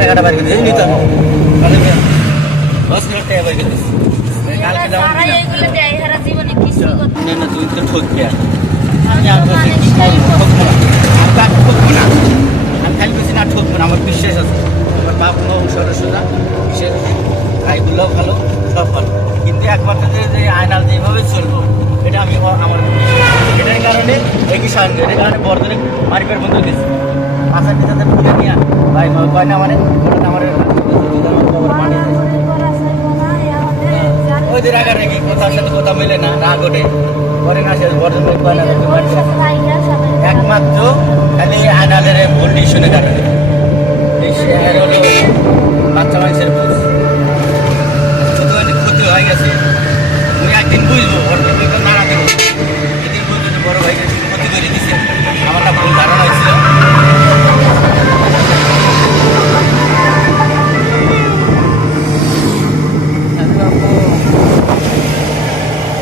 টাকাটা বাড়ি করে নিতে হবে 10 লাখ টাকা বাড়ি করে কালকে না তুই তো ঠকবি আমি ঠকবো না আমি খালি বেশি না ঠকবো না আমার বিশ্বাস আছে আমার বাপ মা সদস্যরা বিশ্বাস আছে ভাইগুলোও ভালো সব ভালো কিন্তু একমাত্র যে আয়নাল যেভাবে চলবো এটা আমি আমার এটার কারণে একই সঙ্গে এটার কারণে বড়দের মারিপের বন্ধু দিয়েছি মাথার পিছনে পুজো নিয়ে ভাই কয় না মানে ওটা আমার ওই যে রাগা রেখে কথার সাথে কথা মেলে না রাগ ওঠে পরে না সে বড়দের কয় না একমাত্র খালি আয়নালের ভুল ডিসিশনের কারণে হলো বাচ্চা মানুষের বুঝ শুধু ক্ষতি হয়ে গেছে তুমি একদিন বুঝবো নাড়া দেবো এদিন বুঝবো বড় ভাইকে ক্ষতি করে দিচ্ছে আমার না ভুল ধারণা হয়েছিল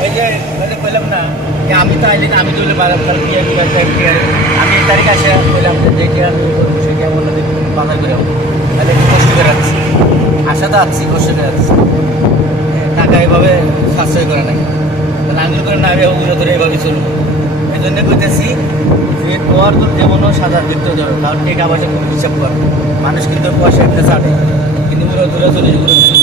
ওই যে বললাম না আমি তো আইলি না আমি তো আমি 1 তারিখ আসে বললাম যে সেটা বললাম বাধা করে তাহলে কষ্ট করে যাচ্ছি আশা তো আছি কষ্ট করে যাচ্ছি টাকা এভাবে সাশ্রয় করে নাই তাহলে আমি করে না উড়ে ধরে এভাবে চলবো এই জন্য কইতেছি যে তোর তোর যেমন সাদা দেখতে ধরো কারণ টাকা পয়সা হিসাব কর মানুষ কিন্তু পয়সা একটা চাটে কিন্তু উড়ে ধরে চলে